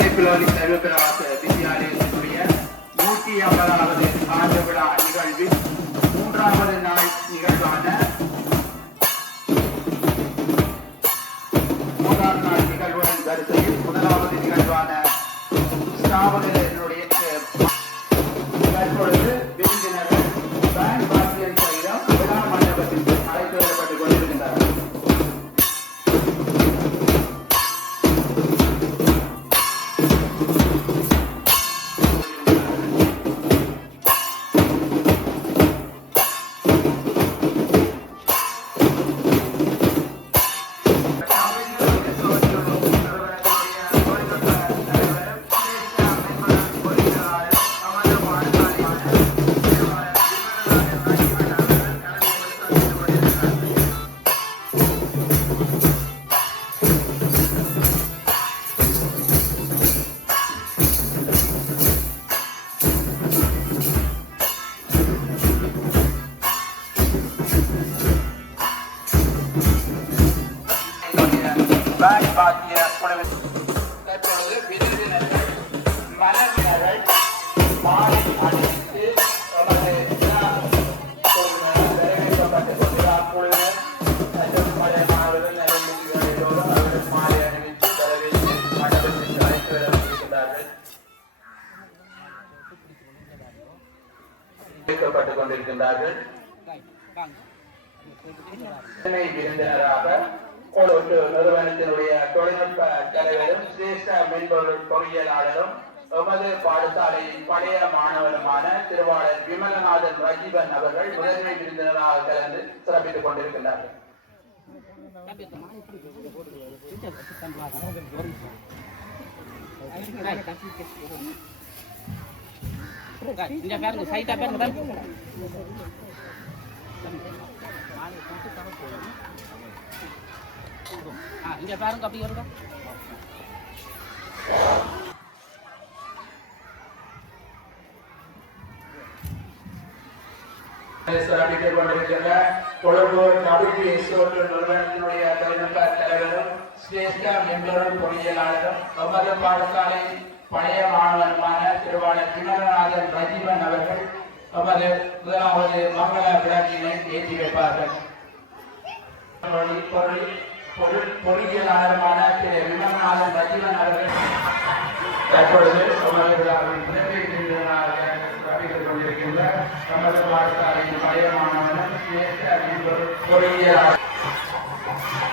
மலைப்பிலோலி சர்வபிரவாச வித்தியாலயத்தினுடைய 150வது ஆண்டு விழா நிகழ்வில் 3வது நாள் நிகழ்வான நிகழ்வுடன் வரிசையில் 1வது நிகழ்வான ஸ்தாபகனுடைய தற்பொழுது விருந்தினர்கள் பேண்ட் வாத்தியம் சகிதம் விழா மண்டபத்திற்கு அழைத்து வரப்பட்டுக் கொண்டிருக்கின்றனர். தற்பொழுது விருந்தினர்கள் மலர்களை மாலை அணிவித்து மாலை அணிவித்து வரவேற்று மண்டபத்திற்கு அழைத்து வரப்பட்டிருக்கிறார்கள். கொண்டிருக்கின்றார்கள். விருந்தினராக நிறுவனத்தினுடைய தொழில்நுட்ப தலைவரும் சிரேஷ்ட மென்பொருள் பொறியியலாளரும் எமது பாடசாலையின் பழைய மாணவருமான திருவாளர் விமலநாதன் ரஜீவன் அவர்கள் முதன்மை விருந்தினராக கலந்து சிறப்பித்துக் கொண்டிருக்கின்றார்கள். இங்க பாருங்க அப்படி வருங்க. சிறப்பித்துக் கொண்டிருக்கின்ற கொழும்பு நிறுவனத்தினுடைய தொழில்நுட்ப தலைவரும் சிரேஷ்ட மென்பொருள் பொறியியலாளரும் எமது பாடசாலை பழைய மாணவருமான திருவாளர் விமலநாதன் ரஜீவன் அவர்கள் எமது முதலாவது மங்கள விளக்கினை ஏற்றி வைப்பார்கள். பொறியியலாளருமான திரு விமலநாதன் ரஜீவன் அவர்கள் தற்பொழுது கொண்டிருக்கின்ற நமது பாடசாலையின் பழைய மாணவன் பொறியியலாளர்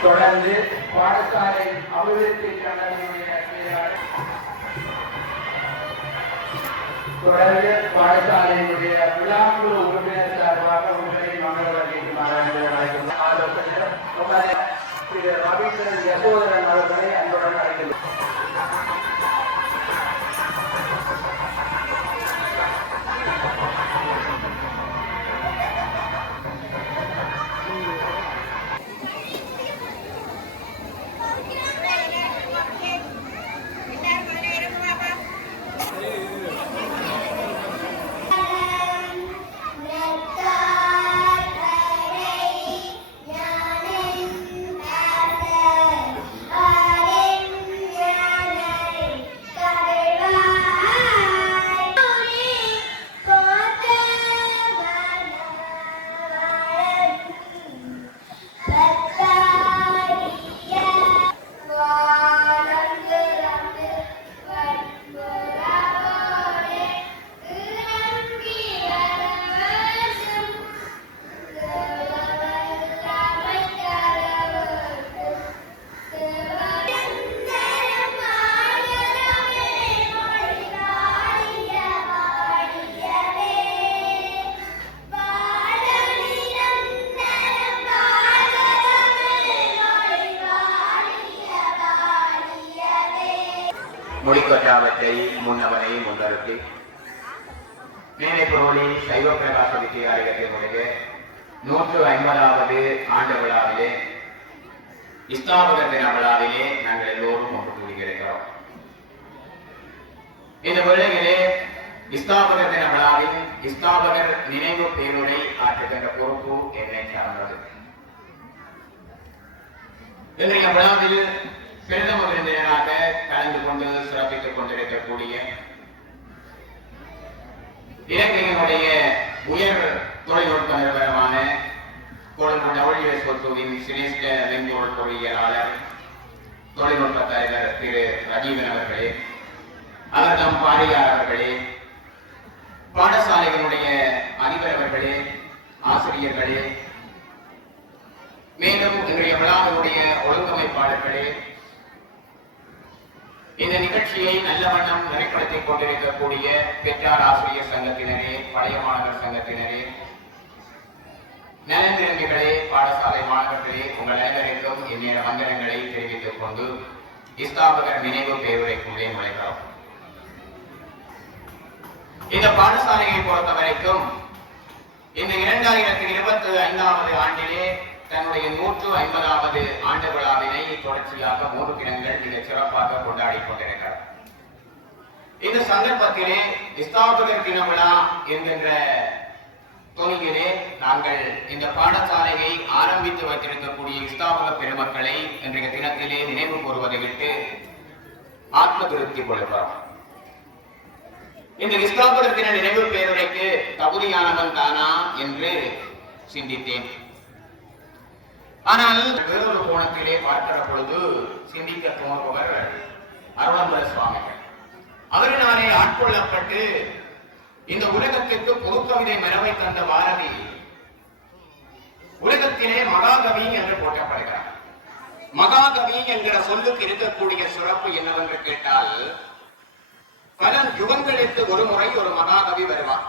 தொடர்ந்து பாடசாலை அபிவிருத்தி தொடர்ந்து பாடசாலையினுடைய விழாக்குழு உறுப்பினர் சார்பாக உங்களை மங்கள ஆலோசனை திரு ரவீந்திரன் யசோதரன் அவர்களை அன்புடன் அழைக்கின்றனர். முடிக்கொற்றாவத்தை முன்னவனை முன்னறுத்தி மேனைப்பொருளி சைவ பிரகாச வித்தியாலயத்தினுடைய 150வது ஆண்டு விழாவிலே ஸ்தாபக தின விழாவிலே நாங்கள் எல்லோரும் ஒன்று கூடியிருக்கிறோம். இந்த வேளையிலே ஸ்தாபக தின விழாவில் ஸ்தாபகர் நினைவு பேருரை ஆற்றுகின்ற பொறுப்பு என்னை சார்ந்தது. இன்றைய விழாவில் பிரதம விருந்தினராக கலந்து கொண்டு சிறப்பித்துக் கொண்டிருக்கக்கூடிய இலங்கையினுடைய உயர் தொழில்நுட்ப நிறுவனமான கொழும்பு WSO2வின் சிரேஷ்ட மென்பொருள் பொறியியலாளர் தொழில்நுட்ப தலைவர் திரு ரஜீவன் அவர்களே, அவர்தம் பாரியார் அவர்களே, பாடசாலைகளுடைய அதிபர் அவர்களே, ஆசிரியர்களே, மேலும் இன்றைய விழாவினுடைய ஒழுங்கமைப்பாளர்களே, இந்த நிகழ்ச்சியை நல்ல வண்ணம் நடைபடுத்திக் கொண்டிருக்கக்கூடிய பெற்றார் ஆசிரியர் சங்கத்தினரே, பழைய மாணவர் சங்கத்தினரே, நலந்திரங்கிகளே, பாடசாலை மாணவர்களே, உங்கள் அனைவருக்கும் என்னுடைய வந்தனங்களை தெரிவித்துக் கொண்டு ஸ்தாபகர் நினைவு பேருரைக்குள்ளே நுழைகிறோம். இந்த பாடசாலையை பொறுத்த வரைக்கும் இந்த 2025ஆவது ஆண்டிலே தன்னுடைய 150வது ஆண்டு விழாவினை தொடர்ச்சியாக 3 தினங்கள் மிக சிறப்பாக கொண்டாடி கொண்டிருக்கிறார். இந்த சந்தர்ப்பத்திலே ஸ்தாபகர் தின விழா என்கின்ற தொகுதியிலே நாங்கள் இந்த பாடசாலையை ஆரம்பித்து வைத்திருக்கக்கூடிய ஸ்தாபக பெருமக்களை இன்றைய தினத்திலே நினைவு கூறுவதை விட்டு ஆத்ம திருப்தி கொள்கிறோம். இந்த ஸ்தாபகர் தின நினைவு பேருரைக்கு தகுதியானவன் தானா என்று சிந்தித்தேன். ஆனால் வேறொரு கோணத்திலே பார்க்கிற பொழுது சிந்திக்க தோன்றுபவர் அருணாம்பர சுவாமிகள். அவரினாலே ஆட்கொள்ளப்பட்டு இந்த உலகத்திற்கு பொதுக்கவிதை மரபை தந்த பாரதி உலகத்திலே மகாகவி என்று போற்றப்படுகிறார். மகாகவி என்கிற சொல்லுக்கு இருக்கக்கூடிய சிறப்பு என்னவென்று கேட்டால், பல யுகங்களுக்கு ஒரு முறை ஒரு மகாகவி வருவார்.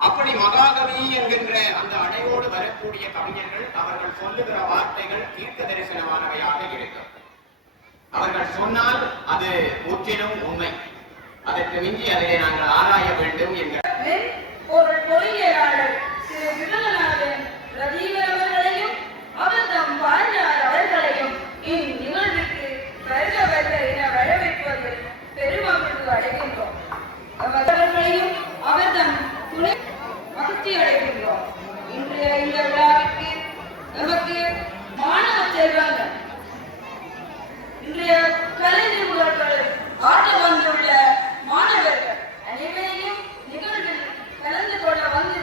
அப்படி மகாகவி என்கின்ற அந்த அடையோடு வரக்கூடிய கவிஞர்கள் அவர்கள் சொல்லுகிற வார்த்தைகள் தீர்க்க தரிசனமானவையாக இருக்கும். அவர்கள் சொன்னால் அது முற்றிலும் உண்மை. அதற்கு மிஞ்சி அதிலே நாங்கள் ஆராய வேண்டும் என்ற ஒரு பொறியியலாளர் திரு விமலநாதன் ரஜீவன் அவர்களையும் அவர் தம் பாரியார் அவர்களையும் இந்நிகழ்வுக்கு வருக வருக என வரவேற்பதில் பெருமகிழ்வு அடைகின்றோம். அவர்களையும் அவர் தம் துணை மகிழ்ச்சி அடைகின்றோம். இன்றைய இந்த விழாவிற்கு நமக்கு மாணவ செல்வங்கள் இன்றைய கலை நிபுணர்கள் ஆட்ட வந்துள்ள மாணவர்கள் அனைவரையும் நிகழ்வில் கலந்து கொள்ள வந்து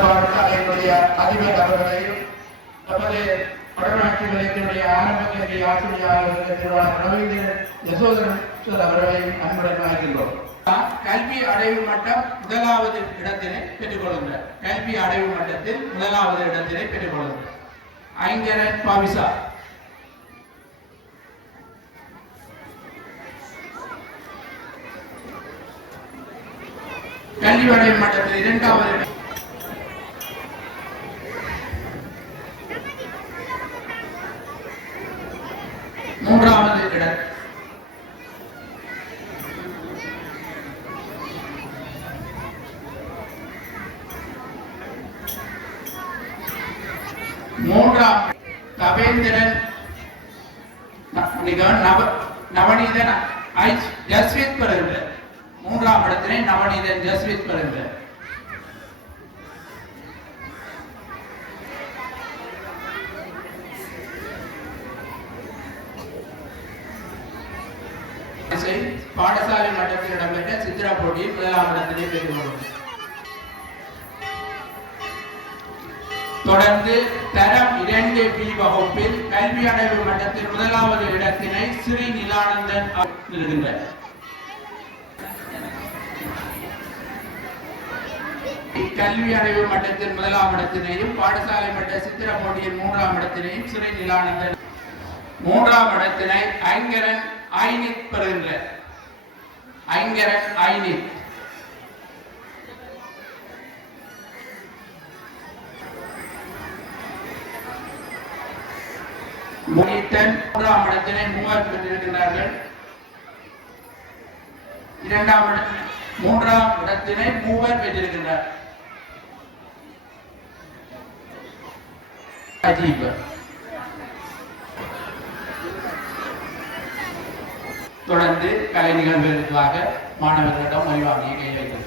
பாடசாலையினுடைய அதிபர் அவர்களையும் நமது வடநாட்டு நிலையத்தினுடைய ஆரம்ப கல்வி ஆசிரியர் ரவீந்திரன் யசோதரன் அவர்களையும் அன்புடன் அழைக்கின்றோம். கல்வி அடைவு மட்டம் முதலாவது இடத்தினை பெற்றுக் கொள்கின்றார். கல்வி அடைவு மட்டத்தில் முதலாவது இடத்தினை பெற்றுக் கொள்கின்றார். ஐங்கரன் பாவிசா. கல்வி அடைவு மட்டத்தில் இரண்டாவது இடம். மூன்றாவது இடம். மூன்றாம் தவேந்திரன் நவநீதன் ஜஸ்வித் பெறுகின்ற மூன்றாம் இடத்திலே நவநீதன் ஜஸ்வித் பெறுகின்ற பாடசாலை மட்டத்தில் இடம்பெற்ற சித்திரா போட்டியில் முதலாம் இடத்திலே பெற்றுக்கொண்டது. தொடர்ந்து தரம் 2 பி வகுப்பில் கல்வி அடைவு மட்டத்தில் முதலாவது இடத்தினை ஸ்ரீ நிலானந்தன் பெறுகின்றார். கல்வி அடைவு மட்டத்தில் முதலாம் இடத்தினையும் பாடசாலை மட்ட சித்திர போட்டியில் 3ஆம் இடத்தினையும் ஸ்ரீ நிலானந்தன். 3ஆம் இடத்தினை ஐங்கரன் ஐனித் பெறுகின்றார். ஐங்கரன் ஐனித். முனித்தன் 3ஆம் இடத்தினை மூவர் பெற்றிருக்கிறார்கள். 3ஆம் இடத்தினை மூவர் பெற்றிருக்கிறார். தொடர்ந்து கலை நிகழ்வுகளுக்காக மாணவர்களிடம் மொழிவாங்கியை கை வைத்தது.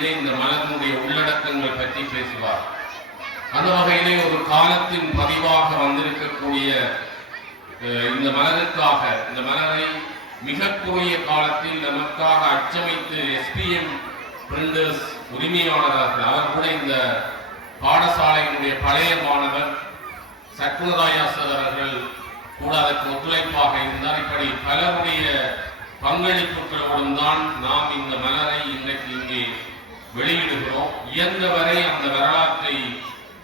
வகையிலே இந்த மலரினுடைய உள்ளடக்கங்கள் பற்றி பேசுவார். அந்த வகையிலே ஒரு காலத்தின் பதிவாக வந்திருக்கக்கூடிய இந்த மலருக்காக, இந்த மலரை மிக குறுகிய காலத்தில் நமக்காக அச்சமைத்து SPM பிரிண்டர்ஸ் உரிமையாளர்கள், அவர் கூட இந்த பாடசாலையினுடைய பழைய மாணவர் சக்குனராயா சார் அவர்கள் கூட அதற்கு ஒத்துழைப்பாக இருந்தார். இப்படி பலருடைய பங்களிப்புகளோடும் தான் நாம் இந்த மலரை இன்றைக்கு இங்கே வெளியிடுகிறோம். இயன்றவரை அந்த வரலாற்றை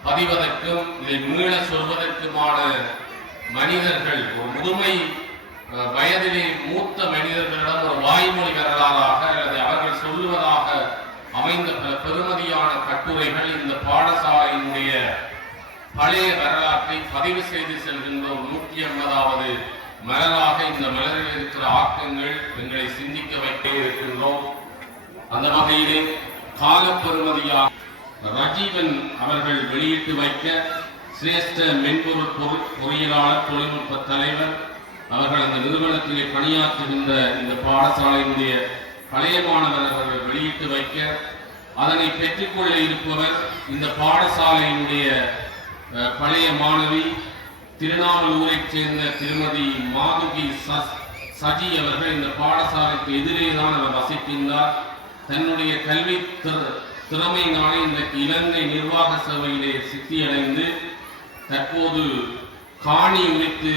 பதிவதற்கும் இதை மீள சொல்வதற்குமான மனிதர்கள், ஒரு முதுமை வயதிலே மூத்த மனிதர்களிடம் ஒரு வாய்மொழி வரலாறாக அல்லது அவர்கள் சொல்லுவதாக அமைந்த பல பெருமதியான கட்டுரைகள் இந்த பாடசாலையினுடைய பழைய வரலாற்றை பதிவு செய்து செல்கின்ற ஒரு 150வது மலராக இந்த மலரில் இருக்கிற ஆக்கங்கள் எங்களை சிந்திக்க வைத்தே இருக்கின்றோம். அந்த வகையிலே காலப்பெருமதியாக ரஜீவன் அவர்கள் வெளியிட்டு வைக்க சிரேஷ்ட மென்பொருள் பொறியியலாளர், தொழில்நுட்ப தலைவர் அவர்கள் அந்த நிறுவனத்திலே பணியாற்றுகின்ற இந்த பாடசாலையினுடைய பழைய மாணவர் அவர்கள் வெளியிட்டு வைக்க, அதனை பெற்றுக்கொள்ள இருப்பவர் இந்த பாடசாலையினுடைய பழைய மாணவி திருநாவலூரைச் சேர்ந்த திருமதி மாதுகி சஜி அவர்கள். இந்த பாடசாலைக்கு எதிரே தான் அவர் வசிக்கின்றார். தன்னுடைய கல்வி திறமையினாலே இன்றைக்கு இலங்கை நிர்வாக சபையிலே சித்தியடைந்து தற்போது காணி உரித்து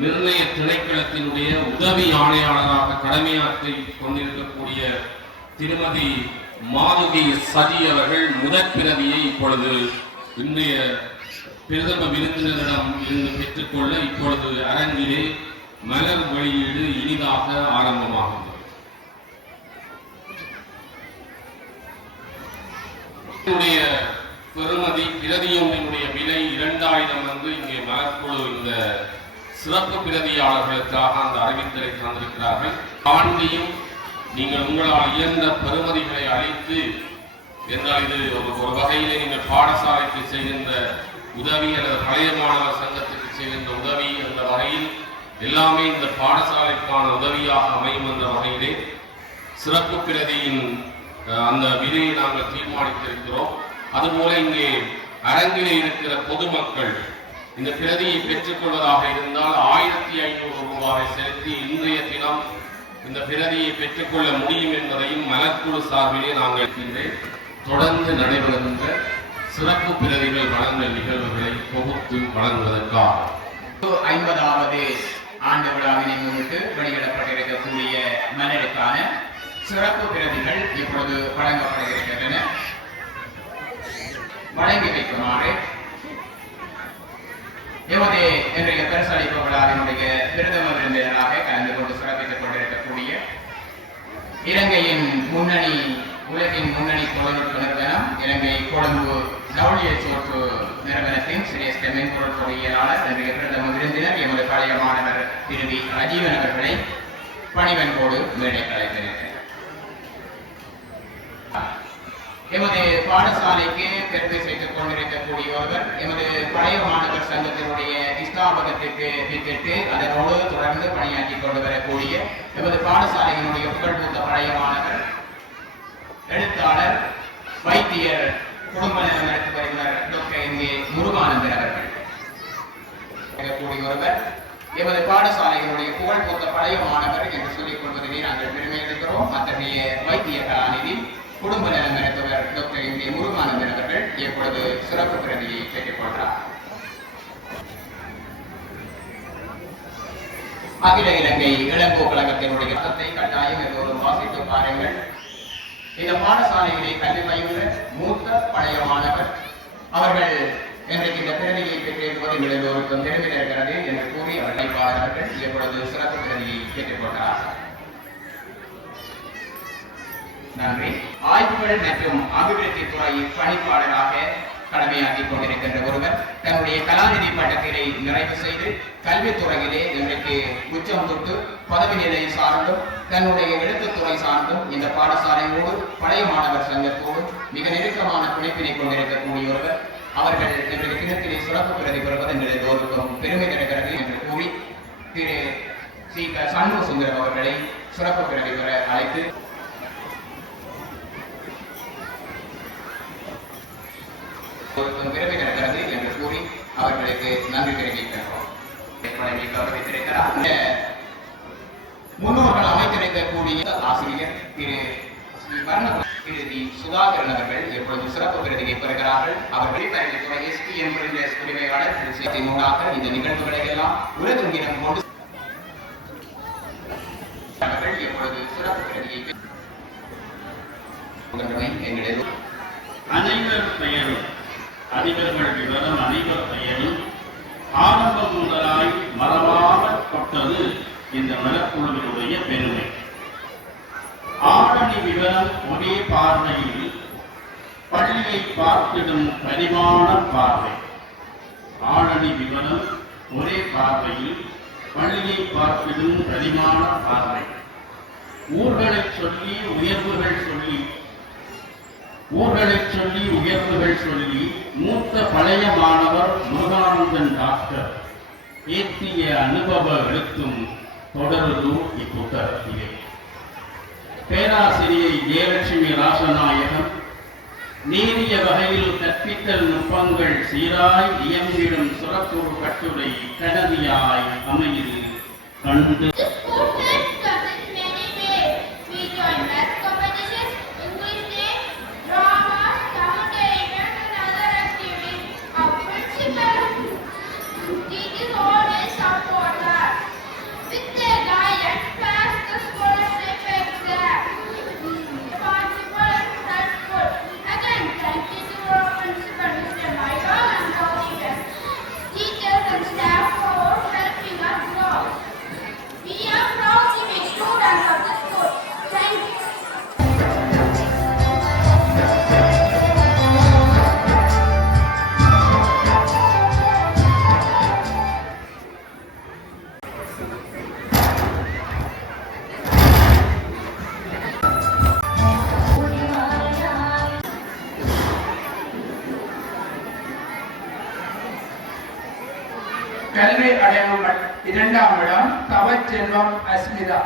நிர்ணய திணைக்களத்தினுடைய உதவி ஆணையாளராக கடமையாற்றி கொண்டிருக்கக்கூடிய திருமதி மாதுகி சஜி அவர்கள் முதற் பிரதியை இப்பொழுது இன்றைய பிரதம விருந்தினரிடம் இருந்து பெற்றுக்கொள்ள இப்பொழுது அரங்கிலே மலர் வெளியீடு இனிதாக ஆரம்பமாகின்றது. பெருமதி பிரதியொன்றினுடைய விலை 2000 வந்து இங்கே மலர்குழு இந்த சிறப்பு பிரதியாளர்களுக்காக அந்த அறிவித்தலை தந்திருக்கிறார்கள். ஆண்டியும் நீங்கள் உங்களால் இயன்ற பெருமதிகளை அளித்து என்றால் இது ஒரு வகையிலே நீங்கள் பாடசாலைக்கு செய்கின்ற உதவி அல்லது பழைய மாணவர் சங்கத்துக்கு செய்கின்ற உதவி என்ற வகையில் எல்லாமே இந்த பாடசாலைக்கான உதவியாக அமையும் என்ற வகையிலே சிறப்பு பிரதியின் அந்த விலையை நாங்கள் தீர்மானித்திருக்கிறோம். அதுபோல இங்கே அரங்கிலே இருக்கிற பொதுமக்கள் இந்த பிரதியை பெற்றுக்கொள்வதாக இருந்தால் 1500 ரூபாயை செலுத்தி இன்றைய தினம் இந்த பிரதியை பெற்றுக்கொள்ள முடியும் என்பதையும் மலர்குழு சார்பிலே நாங்கள் இருக்கின்றேன். தொடர்ந்து நடைபெறுகின்ற சிறப்பு பிரதிகள் வழங்கல் நிகழ்வுகளை தொகுத்து வழங்குவதற்காக 50வது ஆண்டு விழாவினை முன்னிட்டு வெளியிடப்பட்டிருக்கக்கூடிய மலருக்கான சிறப்பு பிரதிகள் இப்பொழுது வழங்கப்படுகின்றன. வழங்கி வைக்குமாறு எமது இன்றைய பரிசளிப்பு விழாவினுடைய பிரதம விருந்தினராக கலந்து கொண்டு சிறப்பித்துக் கொண்டிருக்கக்கூடிய இலங்கையின் உலகின் முன்னணி தொழில்நுட்ப நிறுவனம் இலங்கை கொழும்பு WHO நிறுவனத்தின் சிரேஷ்ட மென்பொருள் பொறியியலாளர் இன்றைய பிரதம விருந்தினர் எமது பழைய மாணவர் திருவி ரஜீவன் அவர்களை பணிவன்போடு மேடை அழைத்திருக்கிறார். எமது பாடசாலைக்கு பெருமை செய்துக் கொண்டிருக்கக்கூடிய ஒருவர் எமது பழைய மாணவர் சங்கத்தினுடைய ஸ்தாபகத்திற்கு வித்திட்டு அதனோடு தொடர்ந்து பணியாற்றி கொண்டு வரக்கூடிய எமது பாடசாலையினுடைய புகழ்பூத்த பழைய மாணவர், எழுத்தாளர், வைத்தியர், குடும்ப நல மருத்துவ வல்லுநர் டாக்டர் எங்கே முருகானந்தன் அவர்கள் கூடிய ஒருவர் எமது பாடசாலையினுடைய புகழ்பூத்த பழைய மாணவர் என்று சொல்லிக் கொள்வதிலே நாங்கள் பெருமை எடுக்கிறோம். அத்தகைய வைத்திய கலாநிதி, குடும்ப நல மருத்துவர் டாக்டர் எங்கே முருகானந்தன் அவர்கள் எப்பொழுது சிறப்பு பிரதியை பெற்றுக் கொண்டார். அகில இலங்கை இளங்கோ கழகத்தினுடைய சத்தை கட்டாயம் எல்லோரும் வாசித்து பாருங்கள். இந்த பாடசாலையிலே கல்வி பயின்ற மூத்த பழைய மாணவர் அவர்கள் இன்றைக்கு இந்த பிரதியை பெற்றிருப்பது எல்லோருக்கும் தெரிந்து இருக்கிறது என்று கூறி அவர்கள் பாடவர்கள் எப்பொழுது சிறப்பு பிரதியை பெற்றுக் கொண்டார்கள். நன்றி. ஆய்வுகள் மற்றும் அபிவிருத்தி துறை பணிப்பாளராக கடமையாற்றிக் கொண்டிருக்கின்ற ஒருவர் தன்னுடைய கலாநிதி பட்டத்தினை நிறைவு செய்து கல்வித்துறையிலே இன்றைக்கு உச்சம் தொட்டு பதவி நிலை சார்ந்தும் தன்னுடைய எழுத்துத்துறை சார்ந்தும் இந்த பாடசாலையோடு பழைய மாணவர் சங்கத்தோடு மிக நெருக்கமான பிணைப்பினை கொண்டிருக்கக்கூடிய ஒருவர். அவர்கள் இன்றைய தினத்திலே சிறப்பு பிரதி பெறுவது எங்கள் எல்லோருக்கும் பெருமை தருகிறது என்று கூறி திரு சண்முக சுந்தரம் அவர்களை சிறப்பு பிரதி பெற அழைத்து பெருமை இருக்கிறது என்று கூறி அவர்களுக்கு நன்றி தெரிவிக்கின்றோம். முன்னோர்கள் அமைத்திருக்கக்கூடிய ஆசிரியர் திரு தி சுதாகரன் அவர்கள் எப்பொழுது சிறப்பு விருதியை பெறுகிறார்கள். அவர்கள் SPM உரிமையாளர் மூலமாக இந்த நிகழ்வுகளை எல்லாம் உலகெங்கிடம் கொண்டு அவர்கள் எப்பொழுது சிறப்பு விருதியை அனைவர் பெயரும் அதிபர்கள் விவரம் அனைவர் பெயரும் ஆரம்பம் முதலாய் மறவாமல் கொண்டது இந்த மலக்குழுவினுடைய பெருமை. ஆரணி விவரம் ஒரே பார்வையில் பள்ளியை பார்த்திடும் பரிமாண பார்வை. ஆரணி விவரம் ஒரே பார்வையில் பள்ளியை பார்த்திடும் பரிமாண பார்வை. ஊர்களை சொல்லி உயர்வுகள் சொல்லி மூத்த பழைய மாணவர் முருகானந்தன் டாக்டர் ஏற்றிய அனுபவ எழுத்தும் தொடருது இப்புத்தகத்திலே. பேராசிரியை ஜெயலட்சுமி ராசநாயகம் நீரிய வகையில் கற்பித்தல் நுட்பங்கள் சீராய் இயம்பிடும் சிறப்பு கட்டுரை கனதியாய் அமையில் கண்டு கல்வி அடைவு 2ஆம் இடம் தவச்செல்வம் அஸ்மிதா.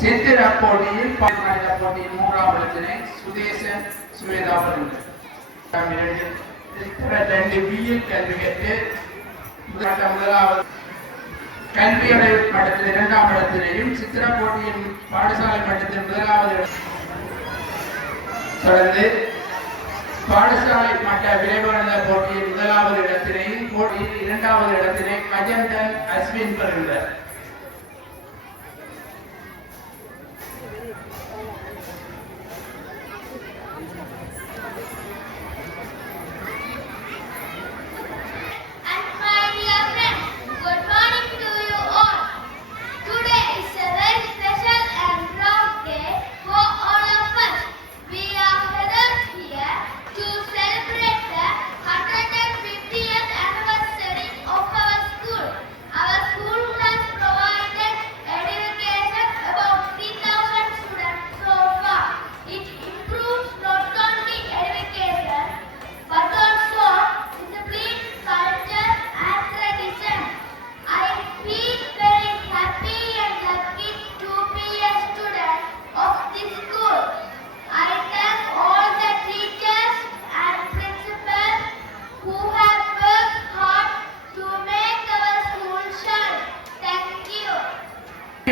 சித்திர போட்டியில் போட்டியில் 3ஆம் இடத்தினை சுதேசன் சுவேதா பியில் கல்வி கற்று முதலாவது கல்வி அடைவு மட்டத்தில் 2ஆம் இடத்தினையும் சித்திர போட்டியின் பாடசாலை மட்டத்தில் 1வது தொடர்ந்து பாடசாலை மட்ட விரைவான போட்டியில் 1வது இடத்தினையும் போட்டியில் 2வது இடத்தினை அஜந்தன் அஸ்வின் பெறுகிறார்.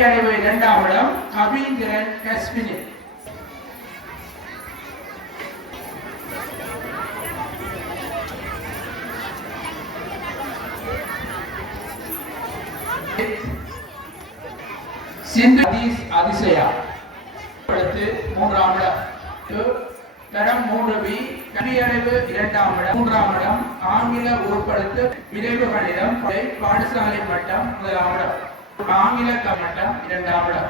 அடைவு 2ஆம் இடம் கவீந்திரன் கஸ்மினி. சிந்து அதிசயா அடுத்து 3ஆம் இடம் தரம் 3B கல்வியடைவு 2ஆம் இடம் 3ஆம் இடம் ஆங்கில உருப்படுத்து விரைவு கணிதம் பாடசாலை மட்டம் 1ஆம் இடம் ஆங்கில மட்டம் 2ஆம் இடம்.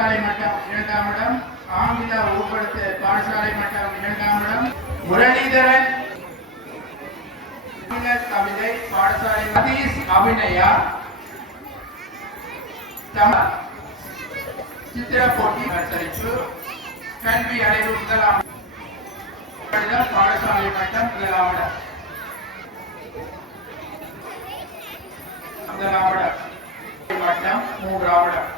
பாடசாலை மட்டம் 2ஆம் இடம், ஆங்கில ஊப்படுத்த பாடசாலை மட்டம் 2ஆம் இடம், முரளிதரன் கவிதை பாடசாலை சதீஷ் அபிநயா தமிழ் சித்திர போட்டி அனுசரிப்பு கல்வி அடைவு 1ஆம் பாடசாலை மட்டம் 1ஆம் இடம், 1ஆம் இடம் மட்டம் 3ஆம் இடம்.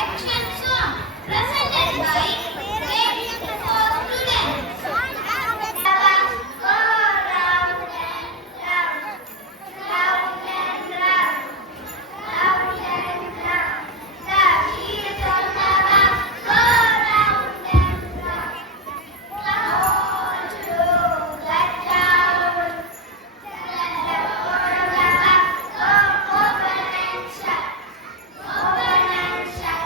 Action song presented by great beautiful students. Go round and round, round and round, round and round, round and round. The wheels on the bus go round and round. Down to the town. The door of the bus go open and shut. Open and shut.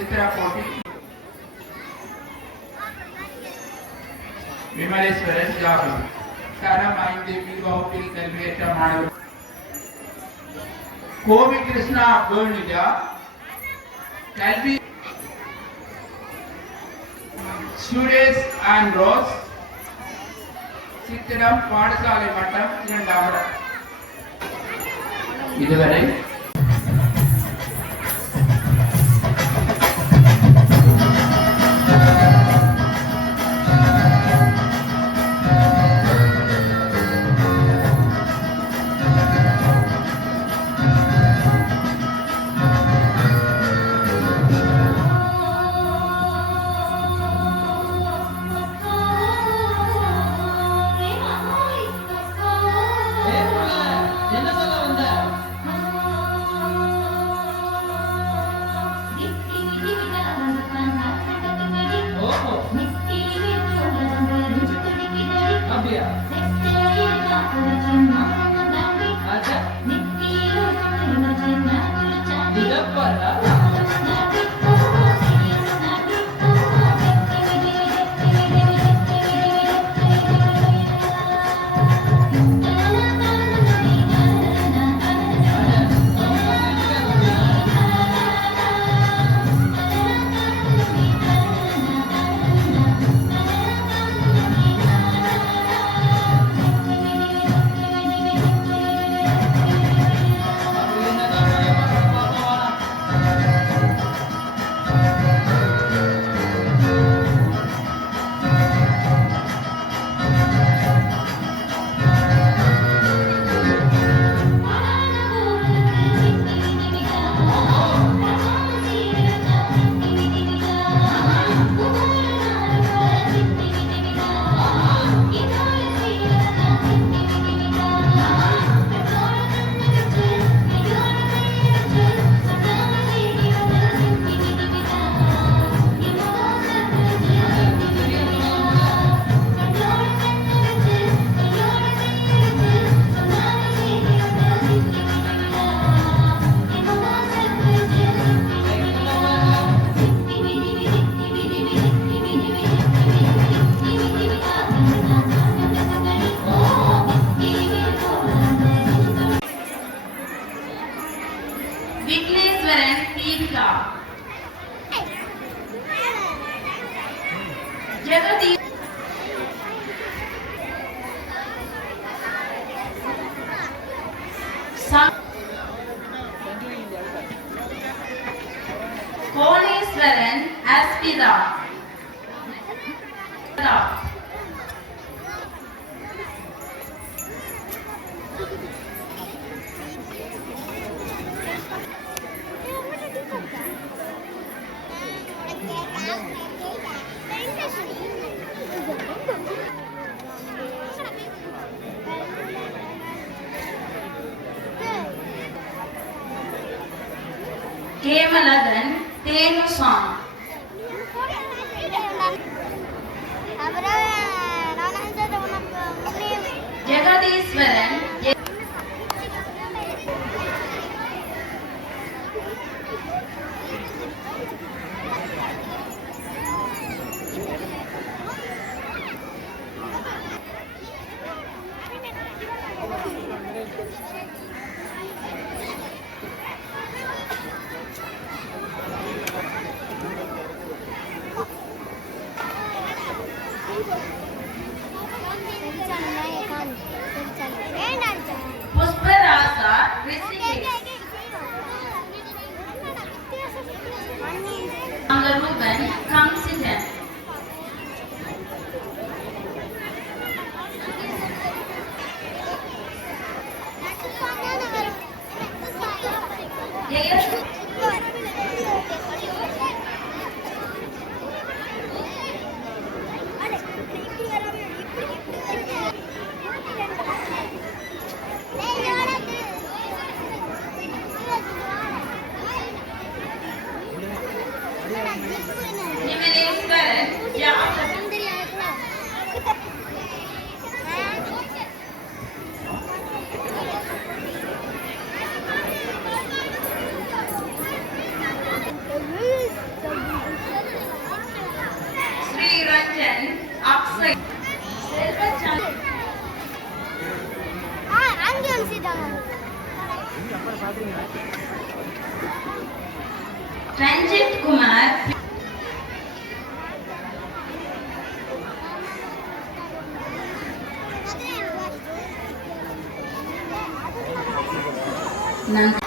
Chitra போட்டி Vimaleswaran Joby தரம் 5 B வகுப்பில் கல்வியேற்ற மாணவர் கோவி கிருஷ்ணா பேர்னிஜா கல்வி Suresh and rose சித்திரம் பாடசாலை மட்டம் 2ஆம் இடம். இதுவரை விக்னேஸ்வரன் தீர்த்தா ஜெகதீஷ் கோணேஸ்வரன் அஸ்பிதா கேமலதன் தேனுசான் ஜெகதீஸ்வரன் புஷ்பராசா ரூபன் கம்சிடன் முறை செல்வச்சந்திரன் அங்கே வச்சுட்டாங்க ரஞ்சித் குமார் நன்றி.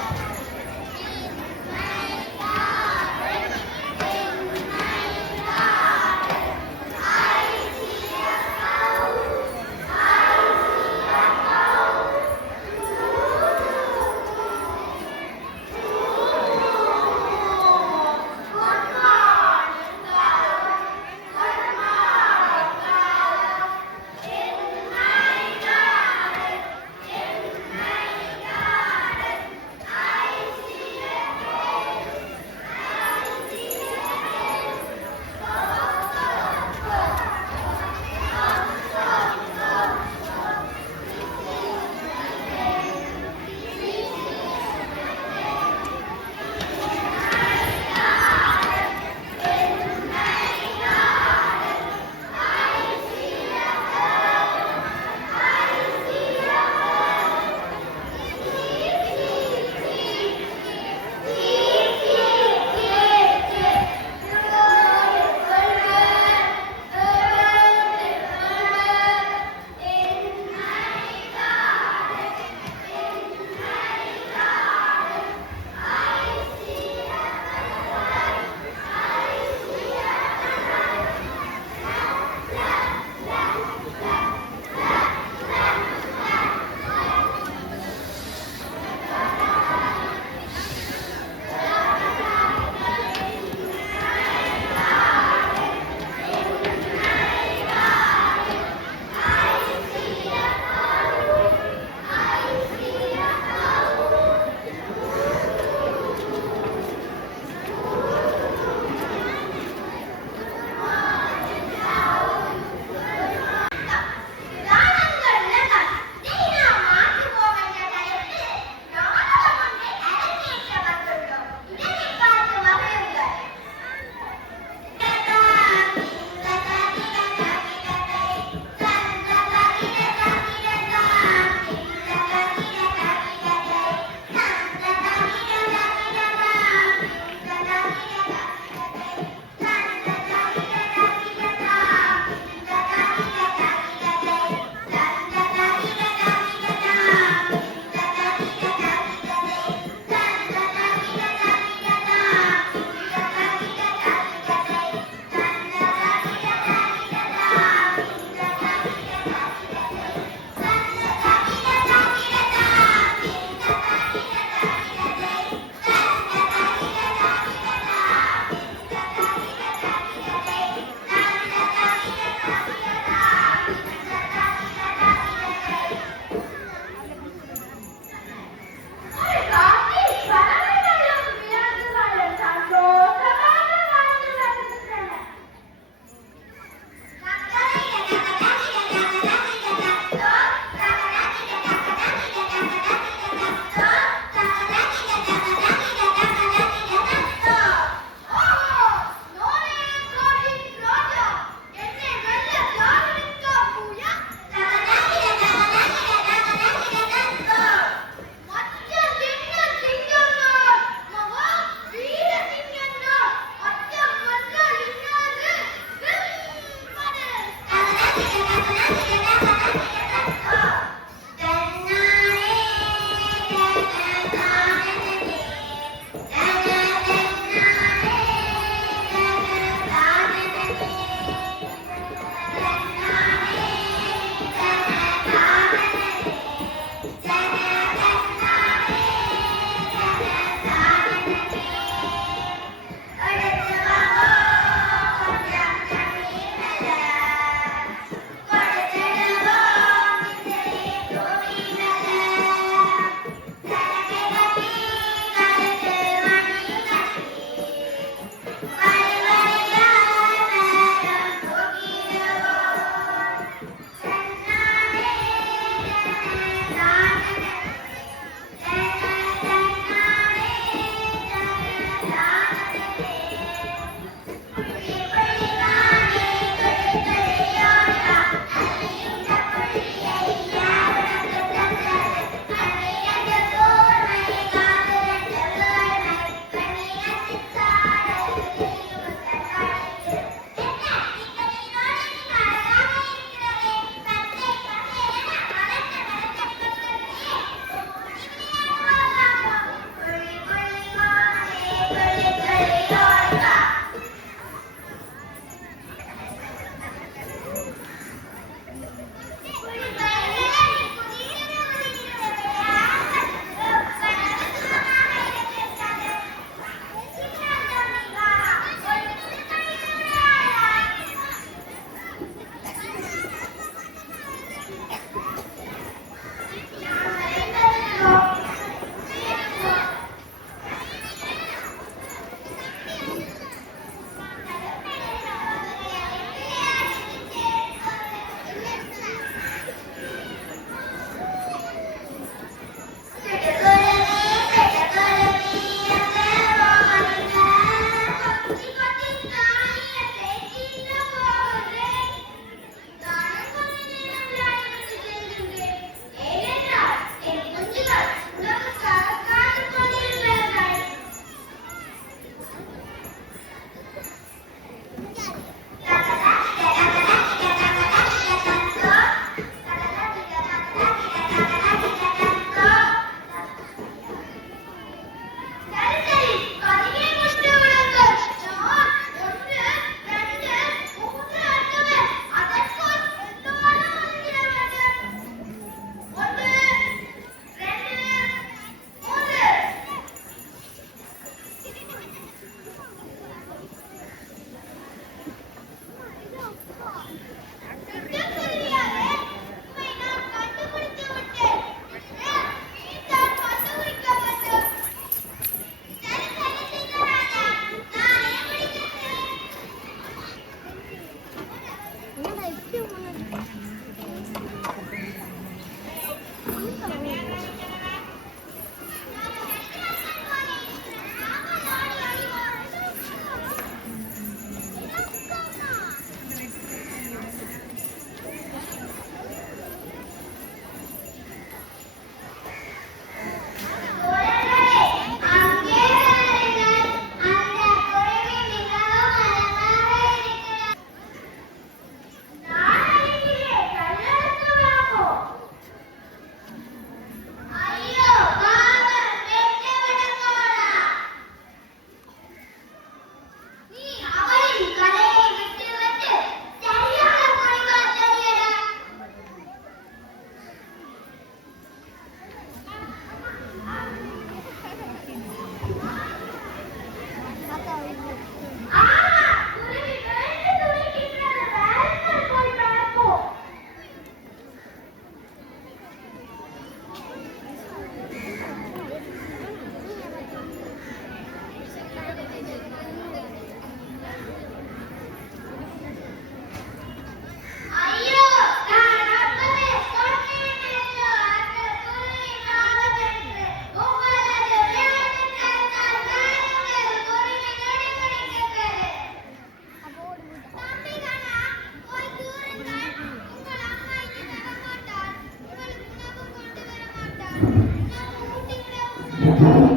Thank you.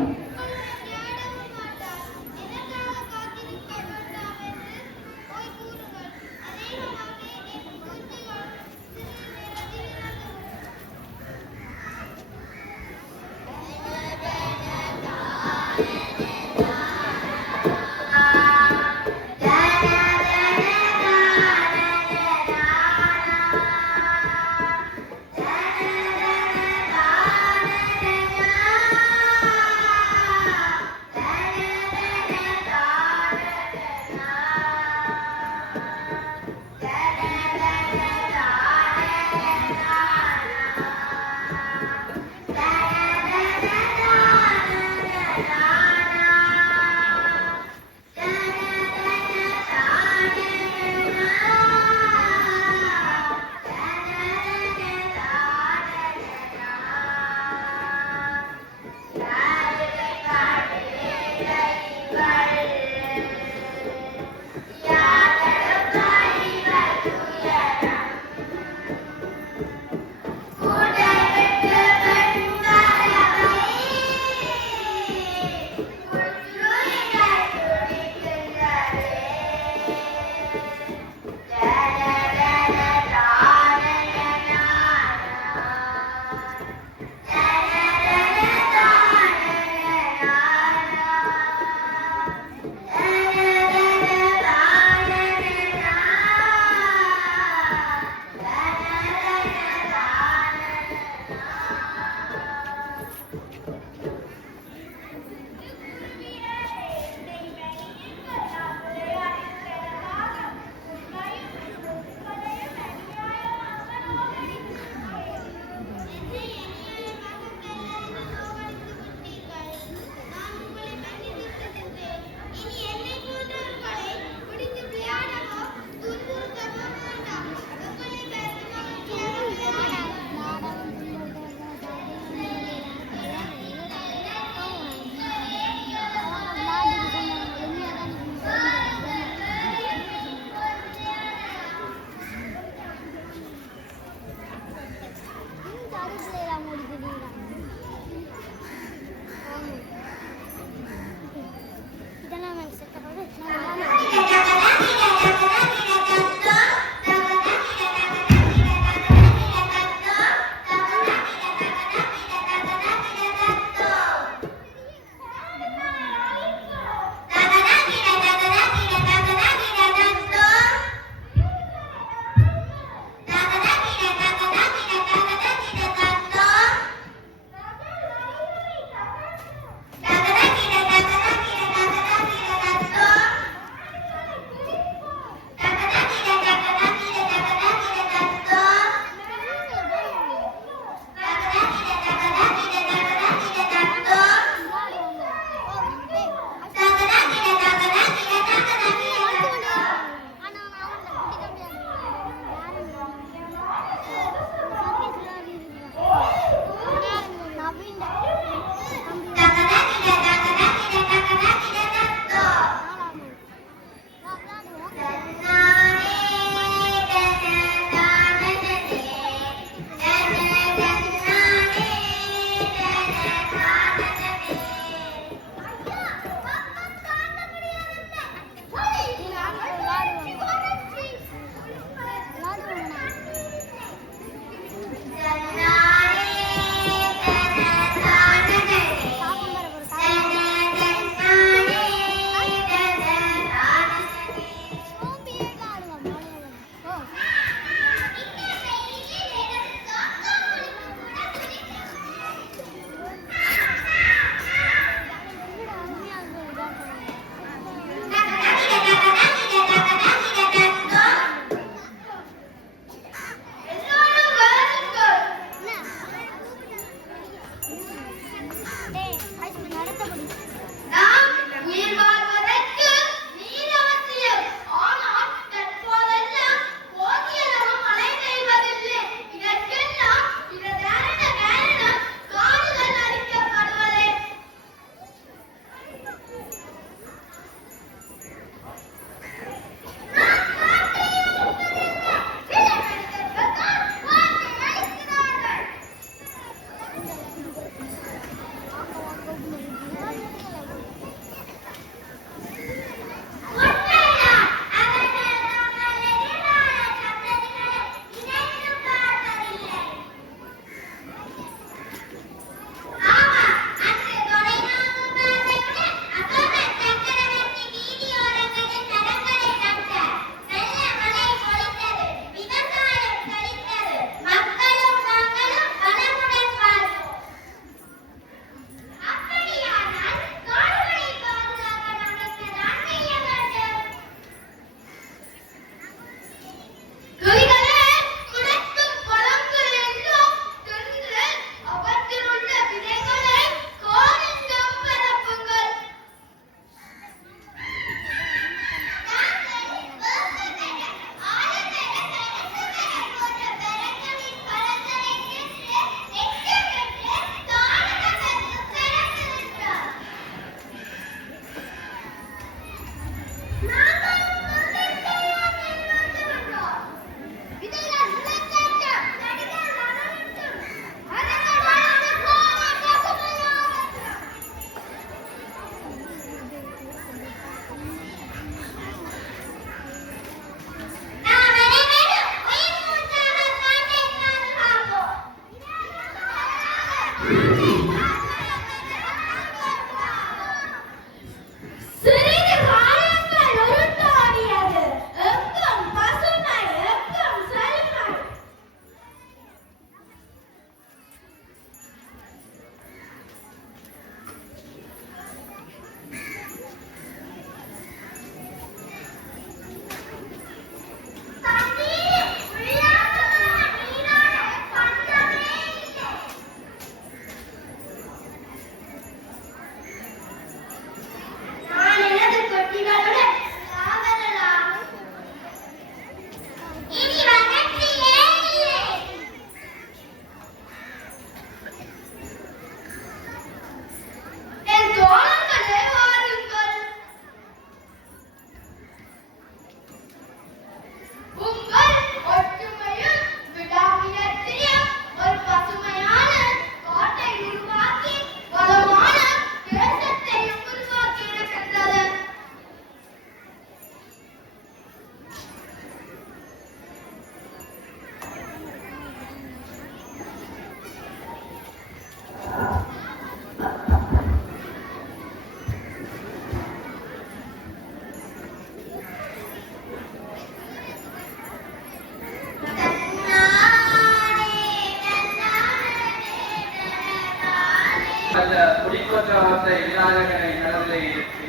விருப்பத்தை விநாயகனை மனதிலே ஏற்றி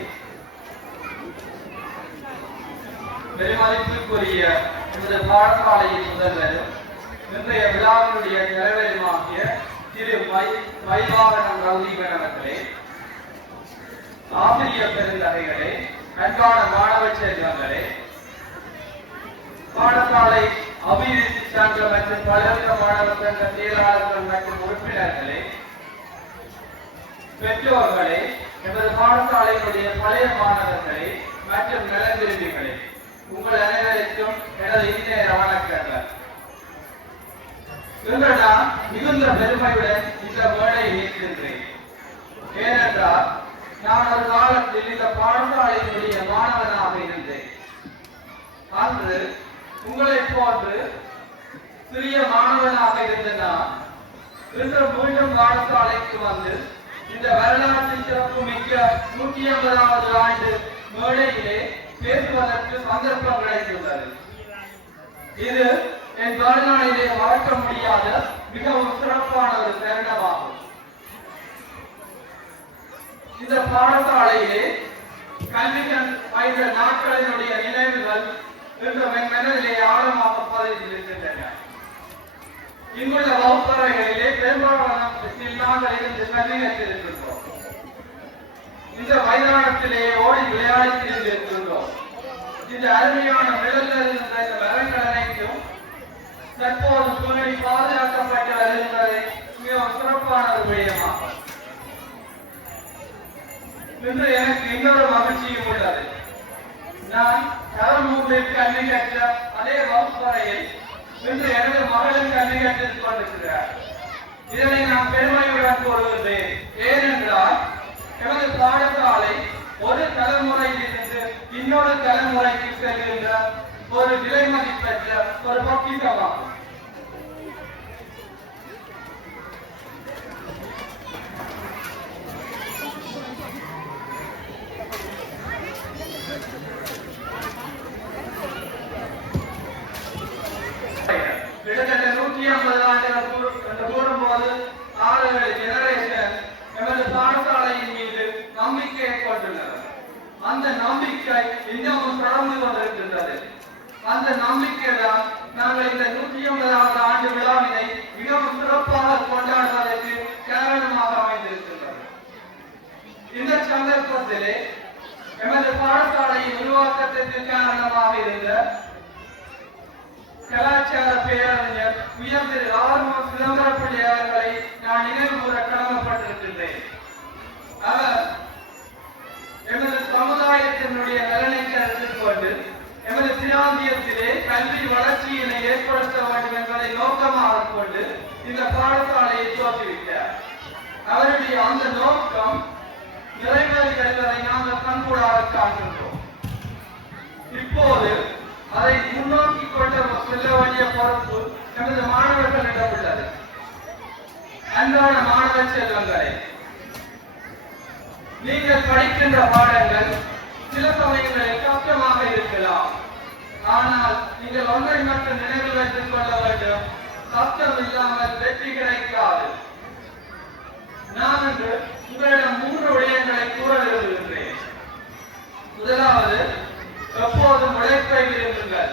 பெருமதிப்புக்குரிய இந்த பாடசாலையின் முதல்வரும் இன்றைய விழாவினுடைய நிறைவேறுமாகிய திரு வைவாகனம் ரவுதீகன் அவர்களே, ஆசிரியர் பெருந்தகைகளே, அன்பான மாணவ செல்வங்களே, பாடசாலை அபிவிருத்தி சங்க மற்றும் பலருக்க மாணவர் சங்க செயலாளர்கள் மற்றும் உறுப்பினர்களே, பெற்றோர்களே, எமது பாடசாலையினுடைய பழைய மாணவர்களே மற்றும் நல விரும்பிகளே, உங்கள் அனைவருக்கும் எனது இனிய வணக்கங்கள். இன்று நான் மிகுந்த பெருமையுடன் இந்த மேடையை ஏற்கின்றேன். ஏனென்றால் நான் ஒரு காலத்தில் இந்த பாடசாலையினுடைய மாணவனாக இருந்தேன். அன்று உங்களை போன்று சிறிய மாணவனாக இருந்த நான் இன்று மீண்டும் பாடசாலைக்கு வந்து இந்த வரலாற்று சிறப்பு மிக்க 150வது ஆண்டு மேடையிலே பேசுவதற்கு சந்தர்ப்பம் கிடைத்துள்ளது. இது என் வாழ்நாளிலே மறக்க முடியாத மிகவும் சிறப்பான ஒரு தருணமாகும். இந்த பாடசாலையிலே கல்வி பயின்ற நாட்களினுடைய நினைவுகள் இன்று என் மனதிலே ஆழமாக பதிந்திருக்கின்றன. இங்குள்ள வகுப்பறைகளிலே பெரும்பாலான நாங்கள் இருந்து கல்வி கற்றிருக்கின்றோம். இந்த மைதானத்திலே ஓடி விளையாடி இருக்கின்றோம். இந்த அருமையான நிழலில் இருந்த இந்த மரங்கள் அனைத்தும் தற்போது சூழலை பாதுகாக்கப்பட்டு வருகின்றதை மிகவும் சிறப்பான ஒரு விடயமாகும். இன்று எனக்கு இன்னொரு மகிழ்ச்சியும் உள்ளது. நான் தரமூரில் கல்வி கற்ற அதே வகுப்பறையில் இன்று எனது மகளும் கல்வி கற்றுக் கொண்டிருக்கிறார். இதனை நான் பெருமையுடன் கூறுகின்றேன். ஏனென்றால் எனது பாடசாலை ஒரு தலைமுறையிலிருந்து இன்னொரு தலைமுறைக்கு செல்கின்ற ஒரு விலை மதிப்பெற்ற ஒரு பொக்கிஷமாகும். கிட்டத்தட்ட 150 ஆண்டுகள் என்று கூறும்போது 6 ஜெனரேஷன் எமது பாடசாலையின் மீது நம்பிக்கையை கொண்டுள்ளனர். அந்த நம்பிக்கை இன்னமும் தொடர்ந்து கொண்டிருக்கின்றது. அந்த நம்பிக்கை தான் நாங்கள் இந்த 150வது ஆண்டு விழாவினை மிகவும் சிறப்பாக கொண்டாடுவதற்கு காரணமாக அமைந்திருக்கின்றது. இந்த சந்தர்ப்பத்திலே எமது பாடசாலையின் உருவாக்கத்திற்கு காரணமாக இருந்த கலாச்சார பேரறிஞர் உயர் திரு ஆர்வம் சிதம்பரப்பிள்ளை அவர்களை நான் நினைவு கூற கடமைப்பட்டிருக்கின்றேன். அவர் எமது சமுதாயத்தினுடைய நலனை கருத்தில் கொண்டு எமது பிராந்தியத்திலே கல்வி வளர்ச்சியினை ஏற்படுத்த வேண்டும் என்பதை நோக்கமாக கொண்டு இந்த பாடசாலையை தோற்றுவித்தார். அவருடைய அந்த நோக்கம் நிறைவேறுகிறதை நாங்கள் கண்கூடாக காண்கின்றோம். இப்போது அதை முன்னோக்கி கொண்டு செல்ல வேண்டிய பொறுப்பு நமது மாணவர்களிடம் உள்ளது. அன்பான மாணவ செல்வங்களே, நீங்கள் படிக்கின்ற பாடங்கள் சில சமயங்களில் கஷ்டமாக இருக்கலாம். ஆனால் நீங்கள் ஒன்றை மட்டும் நினைவில் வைத்துக் கொள்ள வேண்டும், கஷ்டம் இல்லாமல் வெற்றி கிடைக்காது. நான் இன்று உங்களிடம் 3 விடயங்களை கூற விரும்புகின்றேன். முதலாவது, எப்போதும் உழைப்பை விரும்புங்கள்,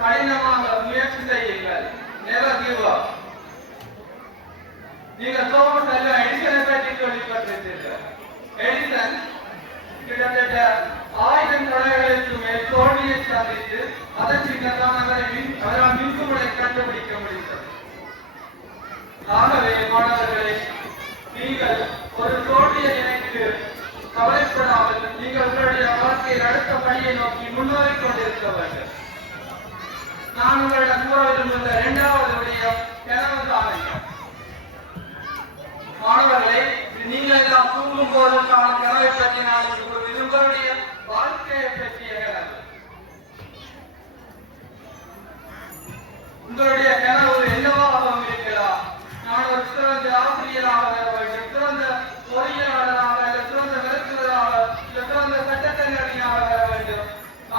கடினமாக முயற்சி செய்யுங்கள், நெவர் கிவ் அப். நீங்கள் தோமஸ் ஆல்வா எடிசனை பற்றி கேள்விப்பட்டிருக்கிறீர்கள். எடிசன் கிட்டத்தட்ட 1000 தடவைகளுக்கு மேல் தோல்வியை சந்தித்து அதன் பின்னர் தான் அவரால் மின்சுமலை கண்டுபிடிக்க முடிந்தது. ஆகவே மாணவர்களே, நீங்கள் ஒரு தோல்வியை நினைத்து கவலைப்படாமல் நீங்கள் உங்களுடைய வாழ்க்கையில் அடுத்த படியை நோக்கி முன்னேறிக் கொண்டிருக்க வேண்டும். நான் உங்களிடம் கூற விரும்புகிற 2வது விடயம் கனவு காணுங்கள். மாணவர்களே, நீங்கள் எல்லாம் தூங்கும் போது காணும் கனவை பற்றி நான் உங்களுடைய வாழ்க்கையை பற்றிய கனவு. உங்களுடைய கனவு என்னவாகவும் இருக்கலாம். நான் ஒரு சிறந்த ஆசிரியராக வர வேண்டும், சிறந்த பொறியியலாளராக, சிறந்த மருத்துவராக, சிறந்த சட்டத்தரணியாக வர வேண்டும்.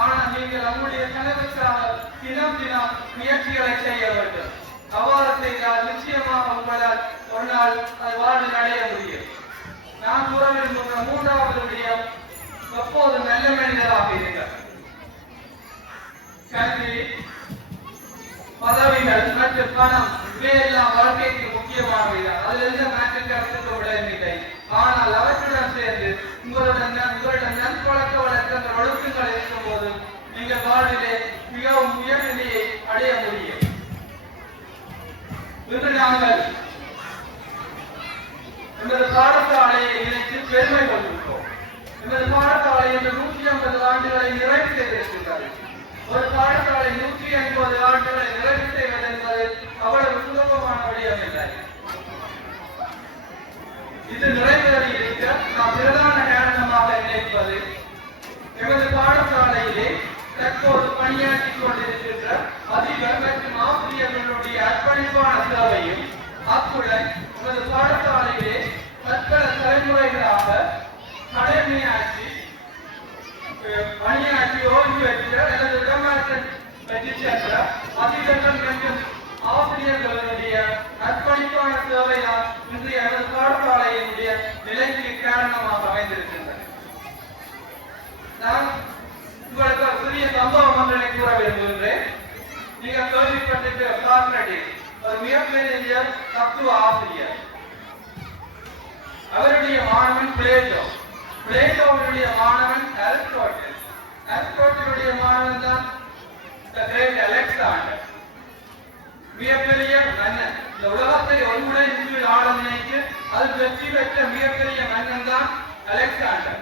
ஆனால் நீங்கள் நம்முடைய கனவுக்காக தினம் தினம் முயற்சிகளை செய்ய வேண்டும். அவ்வாறு செய்தால் நிச்சயமாக உங்களால் ஒரு நாள் அது வாழ்வில் அடைய முடியும். நான் கூற விரும்புகிற மூன்றாவது விடயம் எப்போது நல்ல மனிதராக இருக்க. கல்வி, பதவிகள் மற்றும் பணம் இவையெல்லாம் வாழ்க்கைக்கு முக்கியமானவைதான். அதில் எந்த மாற்று கருத்துக்கு விடவில்லை. ஆனால் அவற்றுடன் சேர்ந்து உங்களுடன் நற்பழக்க வழக்கங்கள் ஒழுக்கங்கள் இருக்கும் போது நீங்கள் வாழ்விலே மிகவும் உயர்நிலையை அடைய முடியும். இன்று நாங்கள் எமது பாடசாலையை நினைத்து பெருமை கொண்டிருக்கிறோம். எமது பாடசாலை என்று 150 ஆண்டுகளை நிறைவு செய்திருக்கிறது. ஒரு பாடசாலை 150 ஆண்டுகளை நிறைவு செய்வது என்பது அவ்வளவு சுலபமான விடயம் இல்லை. இது நிறைவேறி இருக்க நாம் பிரதான காரணமாக நினைப்பது எமது பாடசாலையிலே தற்போது பணியாற்றிக் கொண்டிருக்கின்ற அதிபர் மற்றும் ஆசிரியர்களுடைய அர்ப்பணிப்பான சேவையும், அத்துடன் எமது பாடசாலையிலே பற்பல தலைமுறைகளாக கடமையாற்றி பணியாற்றி ஓய்வு பெற்ற அல்லது இடமாற்றம் பெற்று சென்ற அதிபர்கள் மற்றும் ஆசிரியர்களுடைய அர்ப்பணிப்பான சேவையால் இன்றைய எமது பாடசாலையினுடைய நிலைக்கு காரணமாக அமைந்திருக்கின்றன. நான் உங்களுக்கு ஒரு சிறிய சம்பவம் ஒன்றை கூற விரும்புகின்றேன். நீங்கள் கேள்விப்பட்டிருக்கிற சாக்ரட்டிஸ் ஒரு மிகப்பெரிய தத்துவ ஆசிரியர். அவருடைய மாணவன் பிளேட்டோ. பிளேட்டோவுடைய மாணவன் அரிஸ்டாட்டில். அரிஸ்டாட்டிலுடைய மாணவன் தான் அலெக்சாண்டர். மிகப்பெரிய மன்னன். இந்த உலகத்தை ஒன்றுடன் கீழ் ஆள நினைத்து அது வெற்றி பெற்ற மிகப்பெரிய மன்னன் தான் அலெக்சாண்டர்.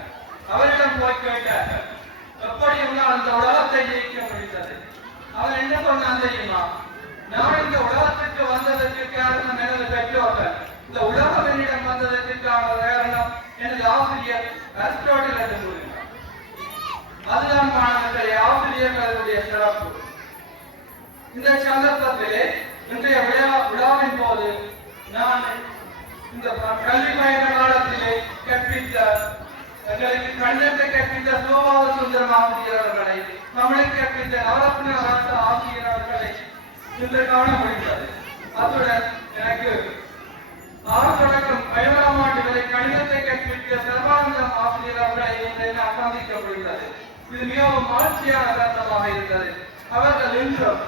அவரிடம் போய் கேட்டார்கள், எப்படி உன்னால் அந்த உலகத்தை ஜெயிக்க முடிந்தது? அவன் என்ன சொன்னான் தெரியுமா? நான் இந்த உலகத்திற்கு வந்ததற்கு காரணம் எனது பெற்றோர்கள். இந்த உலகம் என்னிடம் வந்ததற்கு காரணம் எனது ஆசிரியர் அரிஸ்டாட்டில் என்று கூறினார். அதுதான் மாணவர்களே ஆசிரியர்களுடைய சிறப்பு. இந்த சந்தர்ப்பத்திலே இன்றைய விழாவின் போது நான் இந்த கல்வி பயண காலத்திலே கற்பித்த எங்களுக்கு கண்ணத்தை கற்பித்த சோபாத சுந்தரம் ஆசிரியர் அவர்களை, தமிழை கற்பித்த நவரத்ன ஆசிரியர் அவர்களை இன்று காண முடிந்தது. அத்துடன் எனக்கு 6 தொடக்கம் 11ஆம் ஆண்டு வரை கணிதத்தை கற்பித்த சர்வானந்தம் ஆசிரியர் அவர்களை இன்று நான் சந்திக்க முடிந்தது. இது மிகவும் மகிழ்ச்சியான தருணமாக இருந்தது. அவர்கள் இன்றும்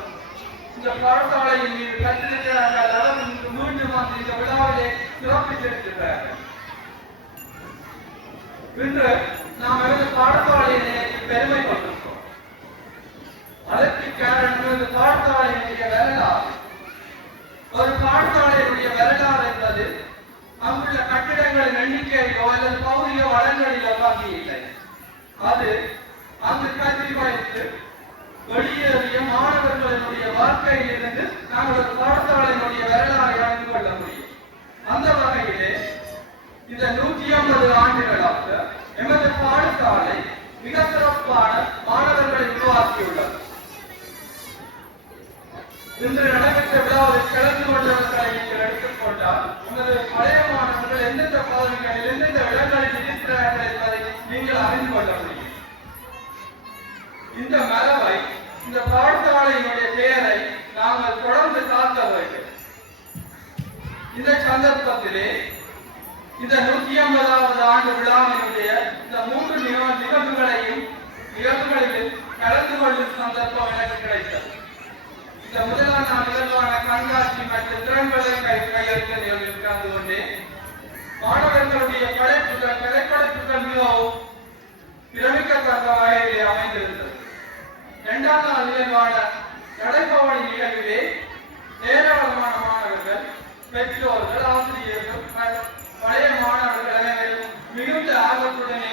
இந்த பாடசாலையின் மீது கற்றிருக்கிறார்கள். மீண்டும் வந்து இந்த விழாவிலே சிறப்பித்திருக்கிறார்கள். இன்று நாம் எமது பாடசாலையை நினைத்து பெருமை கொண்டிருக்கிறோம். அதற்கு காரணம் இந்த பாடசாலையினுடைய வரலாறு. ஒரு பாடசாலையினுடைய வரலாறு என்பது அங்குள்ள கட்டிடங்களின் எண்ணிக்கையோ அல்லது பௌதிக வளங்களிலோ தாங்கி இல்லை. அது அங்கு கல்வி பயின்று வெளியேறிய மாணவர்களுடைய வாழ்க்கையில் இருந்து நாங்கள் ஒரு பாடசாலையினுடைய வரலாறை அறிந்து கொள்ள முடியும். அந்த வகையிலே இந்த 150 ஆண்டுகளாக எமது பாடசாலை மிக சிறப்பான மாணவர்களை உருவாக்கியுள்ளது. இன்று நடைபெற்ற விழாவில் கலந்து கொண்டவர்களை நீங்கள் எடுத்துக்கொண்டால் உங்களது பழைய மாணவர்கள் எந்தெந்த பதவிகளில் எந்தெந்த இடங்களில் இருக்கிறார்கள் என்பதை நீங்கள் அறிந்து கொள்ள முடியும். இந்த மரபை, இந்த பாடசாலையினுடைய பெயரை நாங்கள் தொடர்ந்து காக்க வேண்டும். இந்த சந்தர்ப்பத்திலே இந்த 150வது ஆண்டு விழாவினுடைய இந்த 3 நிகழ்வுகளில் கலந்து கொள்ளும் சந்தர்ப்பம் எனக்கு கிடைத்தது. இந்த முதலாம் நாள் நிகழ்வான கண்காட்சி மற்றும் திறன்களை கையெழுத்த நிகழ்வில் கலந்து கொண்டு மாணவர்களுடைய கலைப்படைப்புகள் மிகவும் பிரமிக்கத்தக்க வகையிலே அமைந்திருந்தது. 2ஆம் நாள் நிகழ்வான நடைபவனி நிகழ்விலே ஏராளமான மாணவர்கள், பெற்றோர்கள், ஆசிரியர்கள், பழைய மாணவர்கள் அனைவரும் மிகுந்த ஆர்வத்துடனே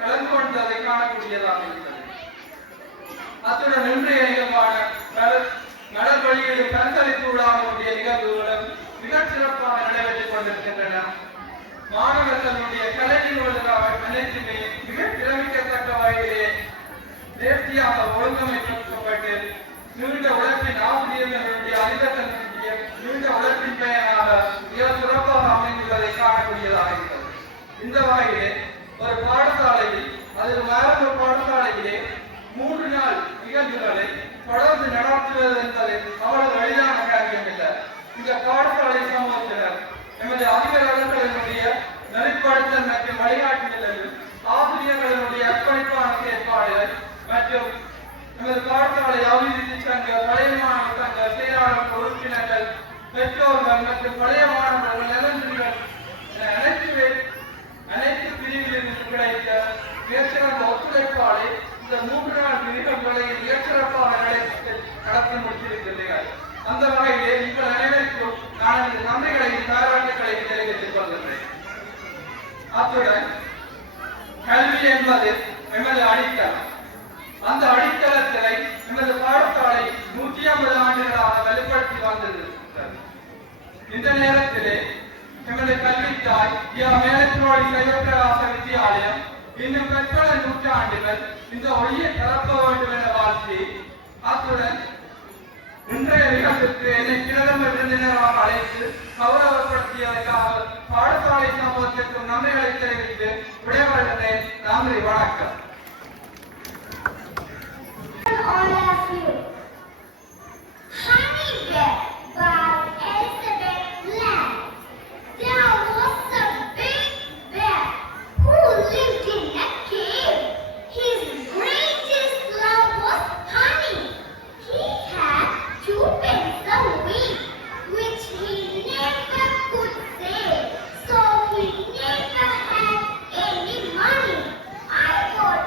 கலந்து கொண்டதை காணக்கூடியதாக இருந்தது. அத்துடன் இன்றைய நிகழ்வான மலர் வெளியீடு கண்களிப்பு விழாவினுடைய நிகழ்வுகளும் மிகச் சிறப்பாக நடைபெற்றுக் கொண்டிருக்கின்றன. மாணவர்களுடைய கலை நிகழ்வுகளாக அனைத்துமே மிக பிரமிக்கத்தக்க வகையிலே நேர்த்தியாக ஒழுங்கமைக்கப்பட்டு நீண்ட உழைப்பின் ஆசிரியர்களுடைய அதிபர்களுடைய நீண்ட உழைப்பின் பெயராக மிக சிறப்பாக அமைந்துள்ளதை காணக்கூடியதாக இருக்கிறது. இந்த வகையிலே ஒரு பாடசாலையில், அதில் ஆரம்ப பாடசாலையிலே 3 நாள் நிகழ்வுகளை தொடர்ந்து நடத்துவது என்பது அவ்வளவு எளிதான காரியம் இல்லை. இந்த பாடசாலை சமூகத்தினர் எமது அதிகாரிகளுடைய நெருப்ப பெற்றோர்கள் மற்றும் பழைய மாணவர்கள் நலன்கள் என அனைத்து பிரிவிலிருந்து கிடைத்த மிகச்சிறந்த ஒத்துழைப்பாளை இந்த 3 நாள் நிகழ்வுகளை மிகச்சிறப்பாக நடத்தி முடித்திருக்கிறீர்கள். அந்த வகையிலே உங்கள் அனைவருக்கும் நான் இந்த நன்றிகளையும் பாராட்டுகளையும் தெரிவித்துக் கொள்கின்றேன். அத்துடன் கல்வி என்பது எமது அடித்தளம். அந்த அடித்தளத்தினை எமது பாடசாலை 150 ஆண்டுகளாக வலுப்படுத்தி வந்தது. இந்த நேரத்திலே எமது கல்வித்தாய் மேலத்தோடி சைவப்பிரகாச வித்தியாலயம் இன்னும் பற்பல நூற்றாண்டுகள் இந்த ஒளியை பரப்ப வேண்டும் என வாழ்த்தி, அத்துடன் இன்றைய நிகழ்வுக்கு என்னை பிரதம விருந்தினராக அழைத்து கௌரவப்படுத்தியதற்காக பாடசாலை சமூகத்திற்கும் நன்றிகளை தெரிவித்து விடைபெறுகிறேன். நன்றி, வணக்கம். All of you. Honey Bear by Elizabeth Bland. There was a big bear who lived in a cave. His greatest love was honey. He had 2 pence a week, which he never could save, so he never had any money. I got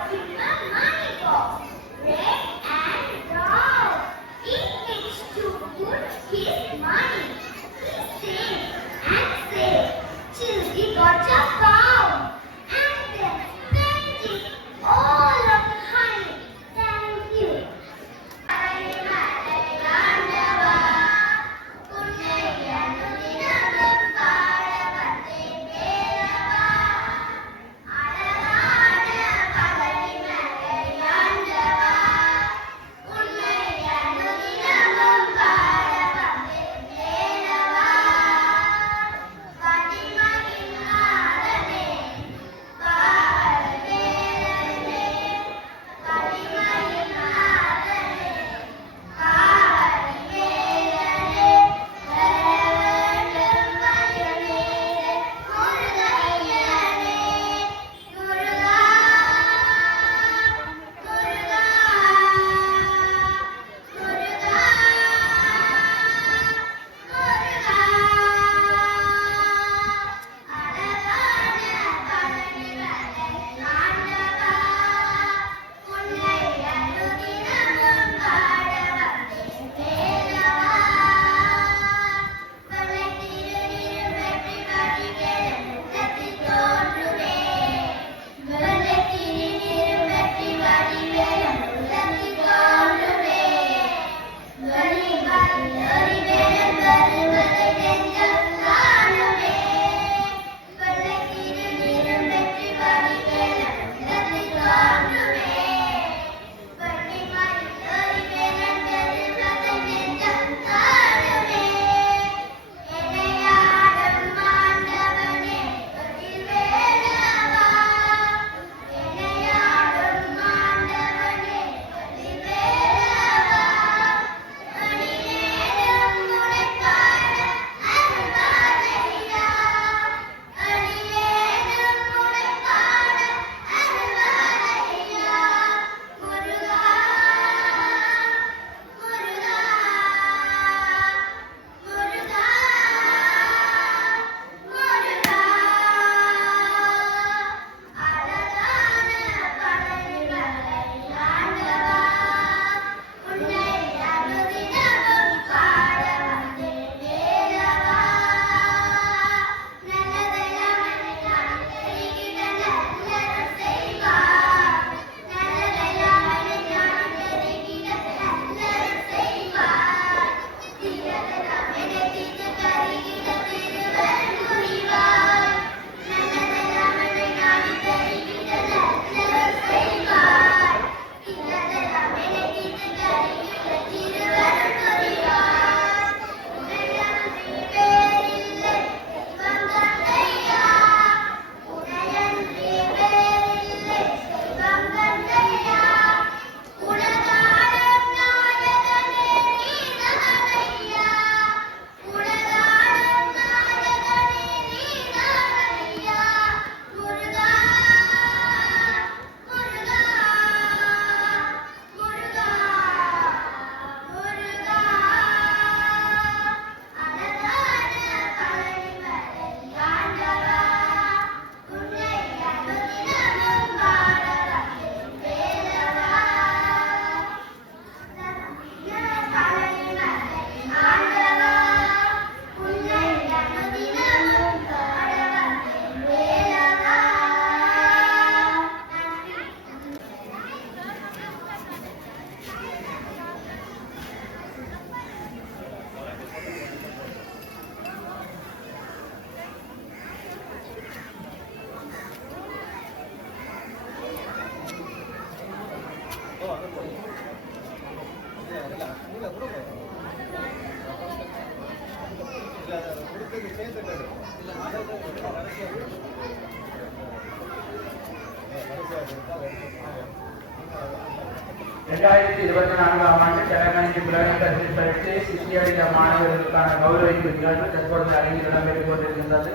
ஆண்டு தலைமைக்கு புலகத்தில் பயிற்சி சித்தியடைந்த மாணவர்களுக்கான கௌரவிப்பு நிகழ்வு தற்பொழுது அரங்கில் இடம்பெற்றுக் கொண்டிருக்கின்றது.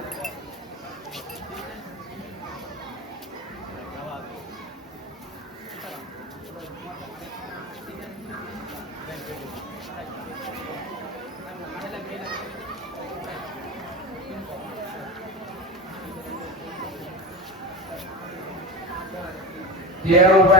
தேவன்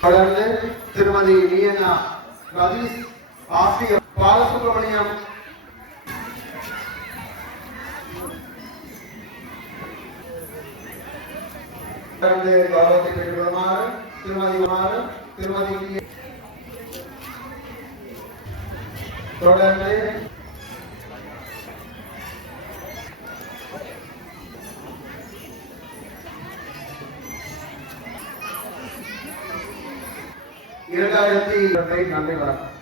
தொடர்ந்து திருமதி லியனா ரதீஷ் ஆசிரியர் பாலசுப்ரமணியம் தொடர்ந்து கௌரவத்தை பெற்றுள்ளமாறு திருமதி தொடர்ந்து நன்றி வணக்கம்.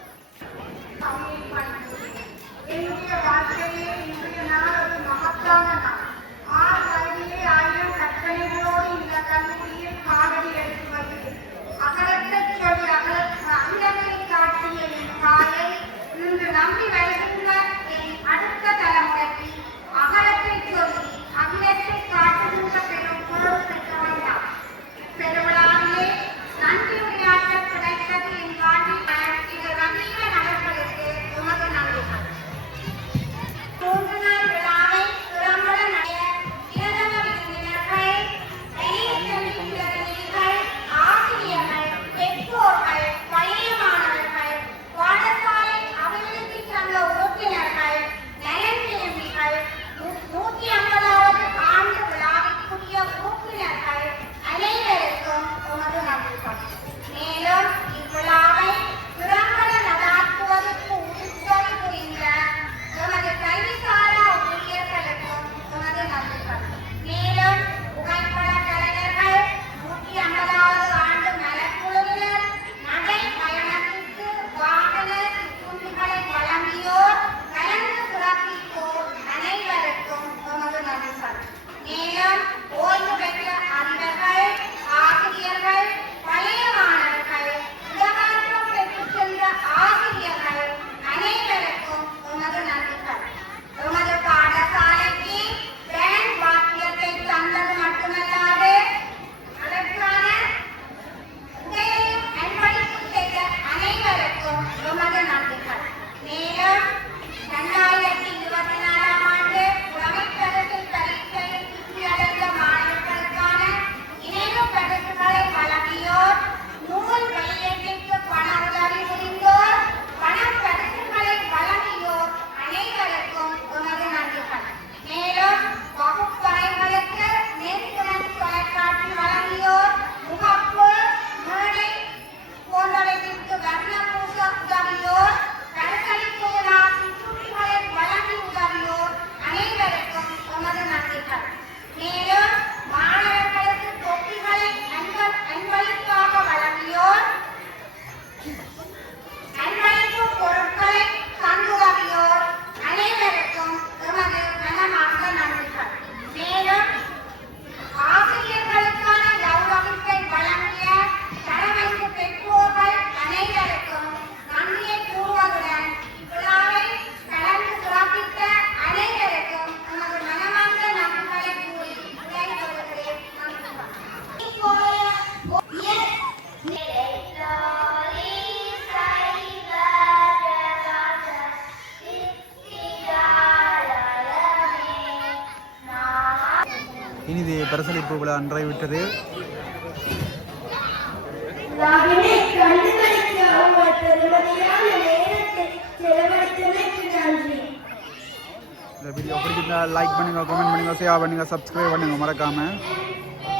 என்னுடைய வாழ்க்கையே இன்றைய நாள் ஒரு மகத்தான நாள். 6 வயதிலே 1000 கற்பனைகளோடு இந்த கல்லூரியில் காவடி எடுத்து வந்தேன். அகலத்தைச் சொல்லி அகிலத்தை காட்டிய என் தாயை இன்று நம்பி வருகின்ற என் அடுத்த தலைமுறைக்கு அகலத்தை சொல்லி அகிலத்தை காட்டுகின்ற பெரும் பொருள் பெற்றவன் நான். பெருவிழாவிலே நன்றி உரையாற்ற கிடைத்தது என் வாழ்வில் இனிது பரிசளிப்பு விழா நிறைவிட்டது. இந்த வீடியோ பிடிச்சிருந்தா லைக் பண்ணுங்க, கமெண்ட் பண்ணுங்க, ஷேர் பண்ணுங்க, சப்ஸ்கிரைப் பண்ணுங்க மறக்காம.